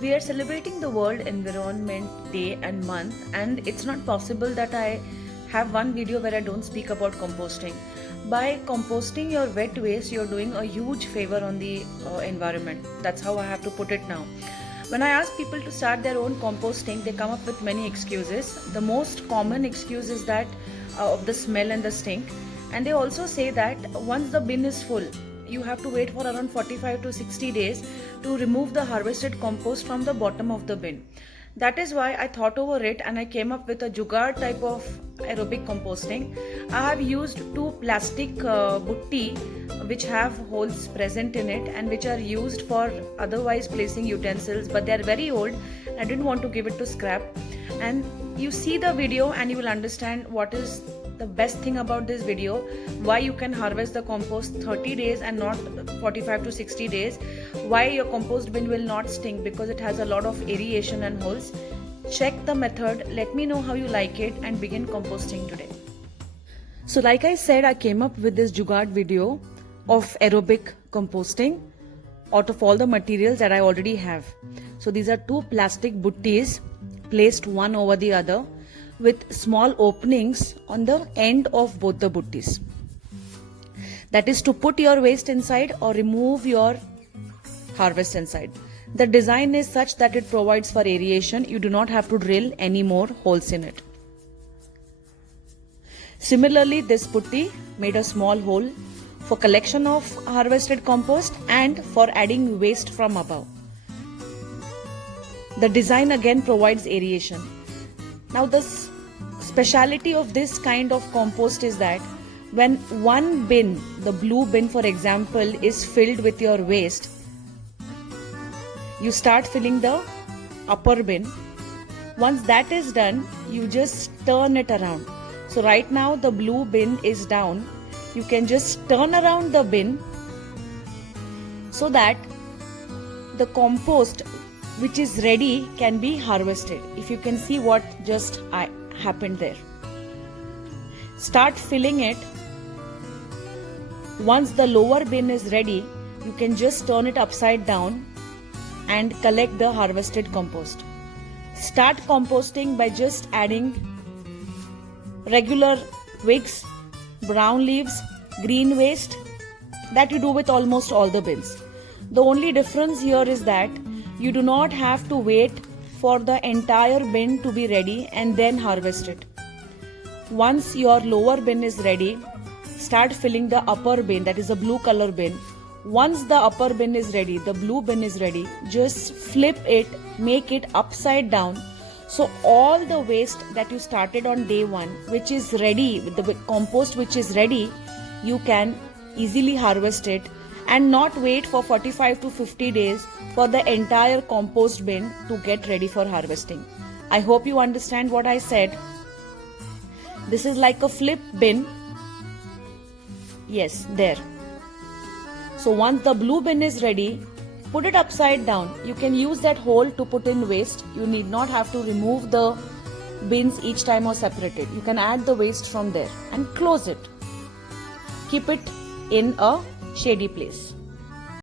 We are celebrating the World Environment Day and month, and it's not possible that I have one video where I don't speak about composting. By composting your wet waste, you're doing a huge favor on the environment. That's how I have to put it now. When I ask people to start their own composting, they come up with many excuses. The most common excuse is that of the smell and the stink. And they also say that once the bin is full, you have to wait for around 45 to 60 days to remove the harvested compost from the bottom of the bin. That is why I thought over it and I came up with a jugaad type of aerobic composting. I have used two plastic butti which have holes present in it and which are used for otherwise placing utensils, but they are very old. I didn't want to give it to scrap. And you see the video and you will understand what is the best thing about this video, why you can harvest the compost 30 days and not 45 to 60 days, why your compost bin will not stink because it has a lot of aeration and holes. Check the method, let me know how you like it, and begin composting today. So like I said, I came up with this jugaad video of aerobic composting out of all the materials that I already have. So these are two plastic buttis placed one over the other with small openings on the end of both the buttis. That is to put your waste inside or remove your harvest inside. The design is such that it provides for aeration. You do not have to drill any more holes in it. Similarly, this putty made a small hole for collection of harvested compost and for adding waste from above. The design again provides aeration. Now the speciality of this kind of compost is that when one bin, the blue bin for example, is filled with your waste, you start filling the upper bin. Once that is done, you just turn it around. So right now the blue bin is down. You can just turn around the bin so that the compost which is ready can be harvested. If you can see what just happened there. Start filling it. Once the lower bin is ready, you can just turn it upside down and collect the harvested compost. Start composting by just adding regular twigs, brown leaves, green waste that you do with almost all the bins. The only difference here is that you do not have to wait for the entire bin to be ready and then harvest it. Once your lower bin is ready, start filling the upper bin, that is a blue color bin. Once the upper bin is ready, the blue bin is ready, just flip it, make it upside down. So all the waste that you started on day one, which is ready, with the compost which is ready, you can easily harvest it and not wait for 45 to 50 days for the entire compost bin to get ready for harvesting. I hope you understand what I said. This is like a flip bin. Yes, there. So once the blue bin is ready, put it upside down. You can use that hole to put in waste. You need not have to remove the bins each time or separate it. You can add the waste from there and close it. Keep it in a shady place.